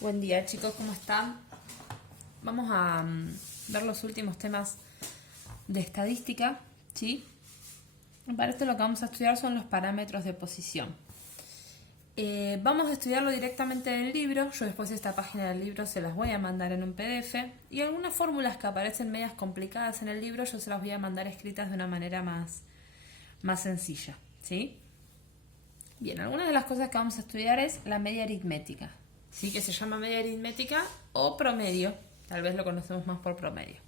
Buen día, chicos, ¿cómo están? Vamos a ver los últimos temas de estadística, ¿sí? Para esto lo que vamos a estudiar son los parámetros de posición. Vamos a estudiarlo directamente en el libro. Yo después esta página del libro se las voy a mandar en un PDF. Y algunas fórmulas que aparecen medias complicadas en el libro yo se las voy a mandar escritas de una manera más sencilla, ¿sí? Bien, algunas de las cosas que vamos a estudiar es la media aritmética, ¿sí? Que se llama media aritmética o promedio. Tal vez lo conocemos más por promedio.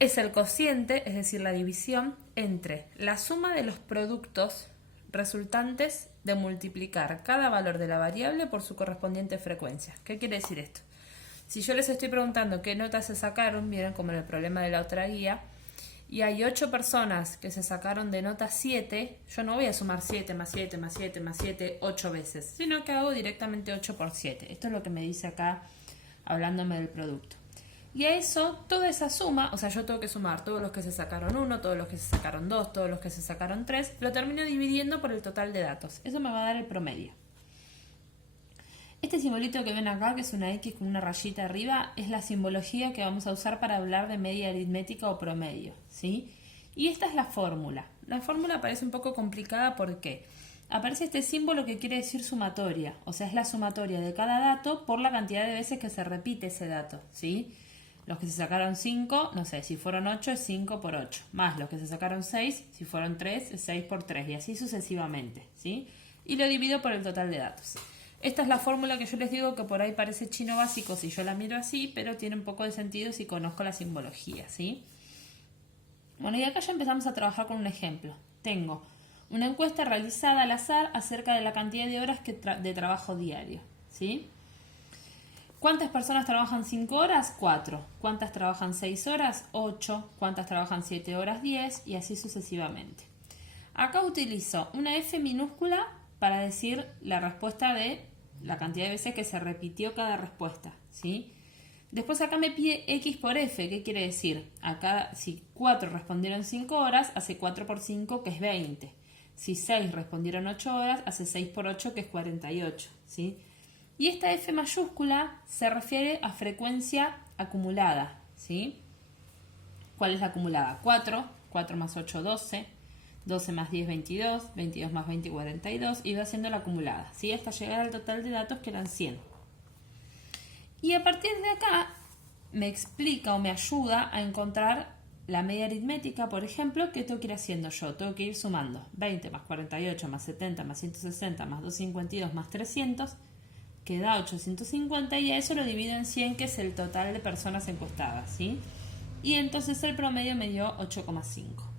Es el cociente, es decir, la división entre la suma de los productos resultantes de multiplicar cada valor de la variable por su correspondiente frecuencia. ¿Qué quiere decir esto? Si yo les estoy preguntando qué notas se sacaron, miren como en el problema de la otra guía, y hay 8 personas que se sacaron de nota 7, yo no voy a sumar 7 más 7 más 7 más 7 8 veces, sino que hago directamente 8 por 7. Esto es lo que me dice acá hablándome del producto. Y a eso, toda esa suma, o sea, yo tengo que sumar todos los que se sacaron 1, todos los que se sacaron 2, todos los que se sacaron 3, lo termino dividiendo por el total de datos. Eso me va a dar el promedio. Este simbolito que ven acá, que es una X con una rayita arriba, es la simbología que vamos a usar para hablar de media aritmética o promedio, ¿sí? Y esta es la fórmula. La fórmula parece un poco complicada porque aparece este símbolo que quiere decir sumatoria, o sea, es la sumatoria de cada dato por la cantidad de veces que se repite ese dato, ¿sí? Los que se sacaron 5, no sé, si fueron 8 es 5 por 8, más los que se sacaron 6, si fueron 3 es 6 por 3 y así sucesivamente, ¿sí? Y lo divido por el total de datos. Esta es la fórmula que yo les digo que por ahí parece chino básico si yo la miro así, pero tiene un poco de sentido si conozco la simbología, ¿sí? Bueno, y acá ya empezamos a trabajar con un ejemplo. Tengo una encuesta realizada al azar acerca de la cantidad de horas de trabajo diario, ¿sí? ¿Cuántas personas trabajan 5 horas? 4. ¿Cuántas trabajan 6 horas? 8. ¿Cuántas trabajan 7 horas? 10. Y así sucesivamente. Acá utilizo una F minúscula para decir la respuesta de la cantidad de veces que se repitió cada respuesta, ¿sí? Después acá me pide X por F. ¿Qué quiere decir? Acá, si 4 respondieron 5 horas, hace 4 por 5, que es 20. Si 6 respondieron 8 horas, hace 6 por 8, que es 48, ¿sí? Y esta F mayúscula se refiere a frecuencia acumulada, ¿sí? ¿Cuál es la acumulada? 4, 4 más 8, 12, 12 más 10, 22, 22 más 20, 42, y va siendo la acumulada, ¿sí? Hasta llegar al total de datos que eran 100. Y a partir de acá me explica o me ayuda a encontrar la media aritmética, por ejemplo, que tengo que ir haciendo yo. Tengo que ir sumando 20 más 48 más 70 más 160 más 252 más 300, que da 850, y a eso lo divido en 100, que es el total de personas encuestadas, ¿sí? Y entonces el promedio me dio 8,5.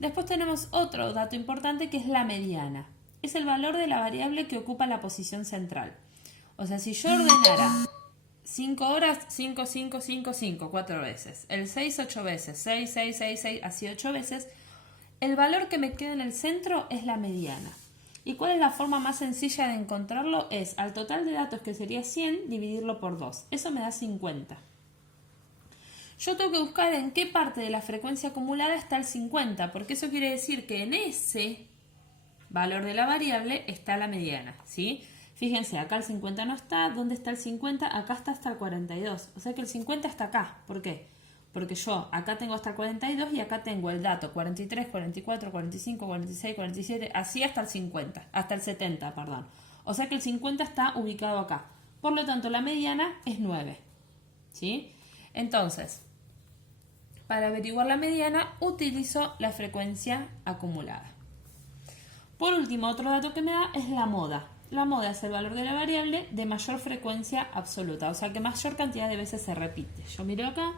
Después tenemos otro dato importante que es la mediana. Es el valor de la variable que ocupa la posición central. O sea, si yo ordenara 5 horas, 5, 5, 5, 5, 4 veces. El 6, 8 veces. 6, 6, 6, 6, así 8 veces. El valor que me queda en el centro es la mediana. ¿Y cuál es la forma más sencilla de encontrarlo? Es al total de datos, que sería 100, dividirlo por 2. Eso me da 50. Yo tengo que buscar en qué parte de la frecuencia acumulada está el 50, porque eso quiere decir que en ese valor de la variable está la mediana, ¿sí? Fíjense, acá el 50 no está. ¿Dónde está el 50? Acá está hasta el 42. O sea que el 50 está acá. ¿Por qué? Porque yo acá tengo hasta el 42 y acá tengo el dato 43, 44, 45, 46, 47, así hasta el 50, hasta el 70, perdón. O sea que el 50 está ubicado acá. Por lo tanto, la mediana es 9, ¿sí? Entonces, para averiguar la mediana, utilizo la frecuencia acumulada. Por último, otro dato que me da es la moda. La moda es el valor de la variable de mayor frecuencia absoluta, o sea que mayor cantidad de veces se repite. Yo miro acá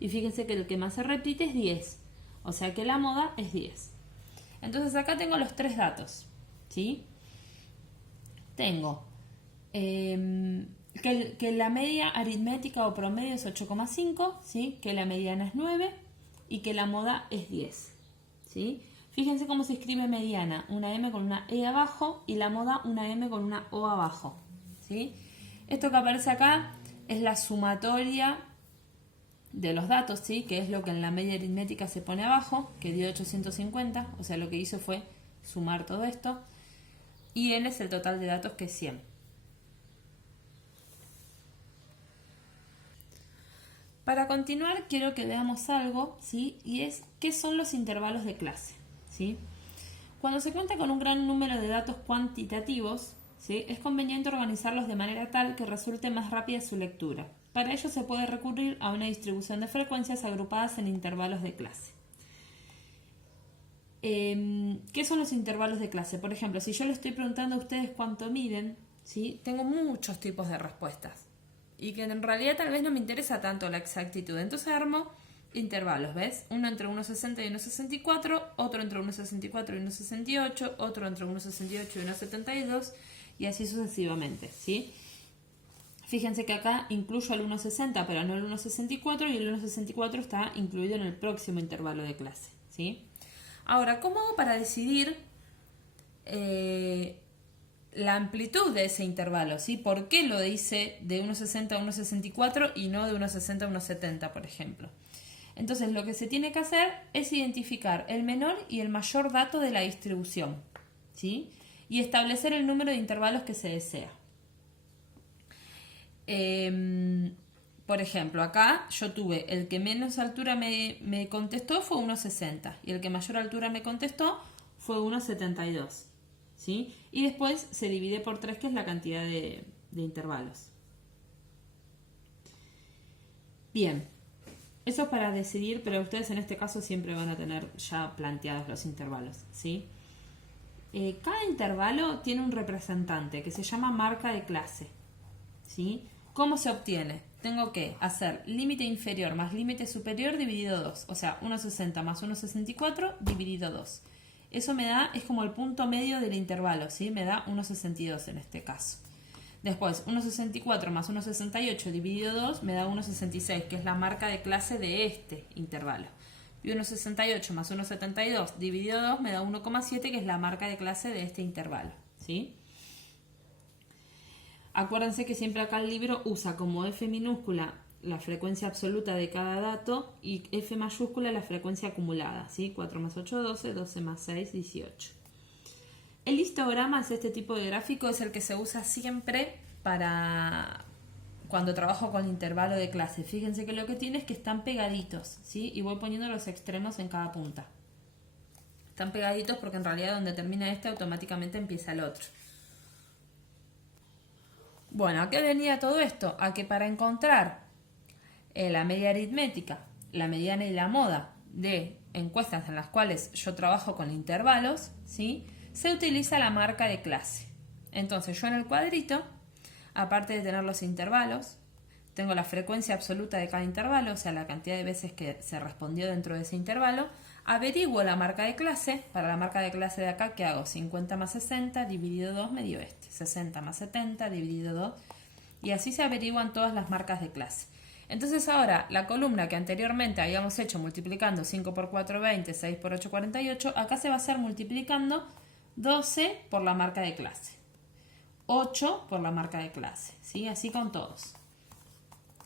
y fíjense que el que más se repite es 10, o sea que la moda es 10. Entonces acá tengo los 3 datos, ¿sí? Tengo que la media aritmética o promedio es 8,5, ¿sí? Que la mediana es 9 y que la moda es 10, ¿sí? Fíjense cómo se escribe mediana, una M con una E abajo, y la moda una M con una O abajo, ¿sí? Esto que aparece acá es la sumatoria de los datos, ¿sí? Que es lo que en la media aritmética se pone abajo, que dio 850, o sea, lo que hizo fue sumar todo esto, y N es el total de datos, que es 100. Para continuar, quiero que veamos algo, ¿sí? Y es, ¿qué son los intervalos de clase? ¿Sí? Cuando se cuenta con un gran número de datos cuantitativos, ¿sí? Es conveniente organizarlos de manera tal que resulte más rápida su lectura. Para ello se puede recurrir a una distribución de frecuencias agrupadas en intervalos de clase. ¿Qué son los intervalos de clase? Por ejemplo, si yo le estoy preguntando a ustedes cuánto miden, ¿sí? Tengo muchos tipos de respuestas y que en realidad tal vez no me interesa tanto la exactitud. Entonces armo intervalos, ¿ves? Uno entre 1,60 y 1,64, otro entre 1,64 y 1,68, otro entre 1,68 y 1,72 y así sucesivamente, ¿sí? Fíjense que acá incluyo el 1,60 pero no el 1,64 y el 1,64 está incluido en el próximo intervalo de clase, ¿sí? Ahora, ¿cómo hago para decidir la amplitud de ese intervalo? ¿Sí? ¿Por qué lo dice de 1,60 a 1,64 y no de 1,60 a 1,70, por ejemplo? Entonces, lo que se tiene que hacer es identificar el menor y el mayor dato de la distribución, ¿sí? Y establecer el número de intervalos que se desea. Por ejemplo, acá yo tuve el que menos altura me contestó fue 1,60 y el que mayor altura me contestó fue 1,72, ¿sí? Y después se divide por 3, que es la cantidad de intervalos. Bien, eso es para decidir, pero ustedes en este caso siempre van a tener ya planteados los intervalos, ¿sí? Cada intervalo tiene un representante que se llama marca de clase, ¿sí? ¿Cómo se obtiene? Tengo que hacer límite inferior más límite superior dividido 2. O sea, 1,60 más 1,64 dividido 2. Eso me da, es como el punto medio del intervalo, ¿sí? Me da 1,62 en este caso. Después, 1,64 más 1,68 dividido 2 me da 1,66, que es la marca de clase de este intervalo. Y 1,68 más 1,72 dividido 2 me da 1,7, que es la marca de clase de este intervalo, ¿sí? Acuérdense que siempre acá el libro usa como F minúscula la frecuencia absoluta de cada dato y F mayúscula la frecuencia acumulada, ¿sí? 4 más 8, 12, 12 más 6, 18. El histograma es este tipo de gráfico, es el que se usa siempre para cuando trabajo con intervalo de clase. Fíjense que lo que tiene es que están pegaditos, ¿sí? Y voy poniendo los extremos en cada punta. Están pegaditos porque en realidad donde termina este automáticamente empieza el otro. Bueno, ¿a qué venía todo esto? A que para encontrar la media aritmética, la mediana y la moda de encuestas en las cuales yo trabajo con intervalos, ¿sí? Se utiliza la marca de clase. Entonces yo en el cuadrito, aparte de tener los intervalos, tengo la frecuencia absoluta de cada intervalo, o sea, la cantidad de veces que se respondió dentro de ese intervalo, averiguo la marca de clase. Para la marca de clase de acá, ¿qué hago? 50 más 60 dividido 2 me dio este. 60 más 70 dividido 2. Y así se averiguan todas las marcas de clase. Entonces ahora, la columna que anteriormente habíamos hecho multiplicando 5 por 4, 20, 6 por 8, 48, acá se va a hacer multiplicando 12 por la marca de clase. 8 por la marca de clase, ¿sí? Así con todos.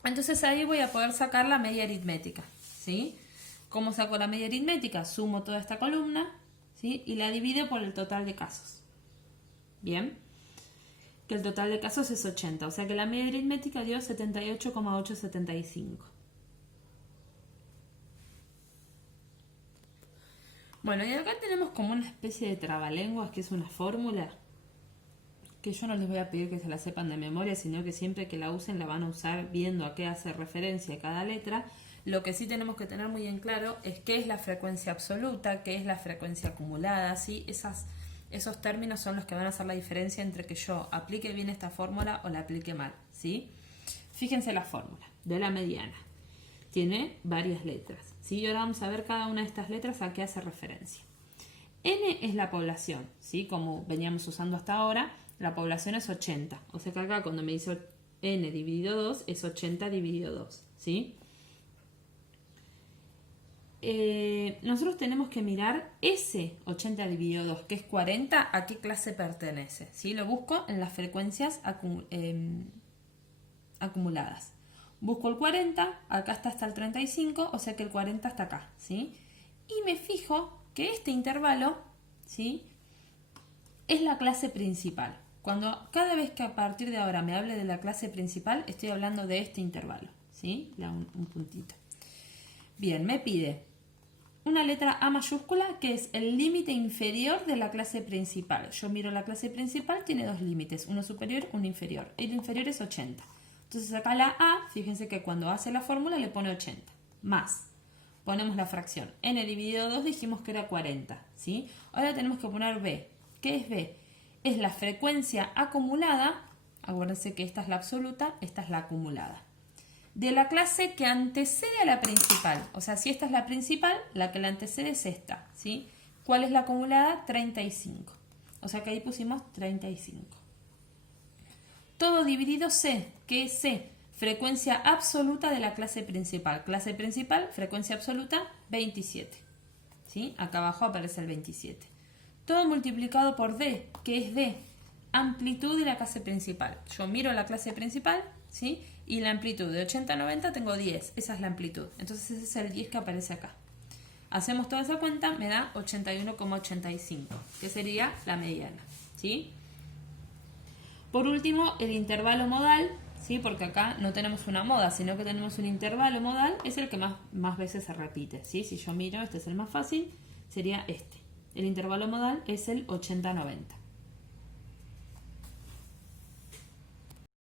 Entonces ahí voy a poder sacar la media aritmética, ¿sí? ¿Cómo saco la media aritmética? Sumo toda esta columna, ¿sí? Y la divido por el total de casos. Bien. Que el total de casos es 80. O sea que la media aritmética dio 78,875. Bueno, y acá tenemos como una especie de trabalenguas, que es una fórmula que yo no les voy a pedir que se la sepan de memoria, sino que siempre que la usen la van a usar viendo a qué hace referencia cada letra. Lo que sí tenemos que tener muy en claro es qué es la frecuencia absoluta, qué es la frecuencia acumulada, ¿sí? Esos términos son los que van a hacer la diferencia entre que yo aplique bien esta fórmula o la aplique mal, ¿sí? Fíjense la fórmula de la mediana. Tiene varias letras, ¿sí? Y ahora vamos a ver cada una de estas letras a qué hace referencia. N es la población, ¿sí? Como veníamos usando hasta ahora, la población es 80. O sea que acá cuando me dice N dividido 2 es 80 dividido 2, ¿sí? Nosotros tenemos que mirar ese 80 dividido 2, que es 40, a qué clase pertenece, ¿sí? Lo busco en las frecuencias acumuladas. Busco el 40, acá está hasta el 35, o sea que el 40 está acá, ¿sí? Y me fijo que este intervalo, ¿sí? Es la clase principal. Cada vez que a partir de ahora me hable de la clase principal, estoy hablando de este intervalo, ¿sí? Un puntito. Bien, me pide una letra A mayúscula que es el límite inferior de la clase principal. Yo miro la clase principal, tiene dos límites, uno superior, uno inferior. El inferior es 80. Entonces acá la A, fíjense que cuando hace la fórmula le pone 80. Más, ponemos la fracción. N dividido 2 dijimos que era 40, ¿sí? Ahora tenemos que poner B. ¿Qué es B? Es la frecuencia acumulada, acuérdense que esta es la absoluta, esta es la acumulada, de la clase que antecede a la principal. O sea, si esta es la principal, la que la antecede es esta, ¿sí? ¿Cuál es la acumulada? 35. O sea que ahí pusimos 35. Todo dividido C. ¿Qué es C? Frecuencia absoluta de la clase principal. Clase principal, frecuencia absoluta, 27. ¿Sí? Acá abajo aparece el 27. Todo multiplicado por D. ¿Qué es D? Amplitud de la clase principal. Yo miro la clase principal, ¿sí? Y la amplitud de 80 a 90 tengo 10. Esa es la amplitud. Entonces ese es el 10 que aparece acá. Hacemos toda esa cuenta, me da 81,85, que sería la mediana, ¿sí? Por último, el intervalo modal, ¿sí? Porque acá no tenemos una moda, sino que tenemos un intervalo modal, es el que más veces se repite, ¿sí? Si yo miro, este es el más fácil, sería este. El intervalo modal es el 80-90.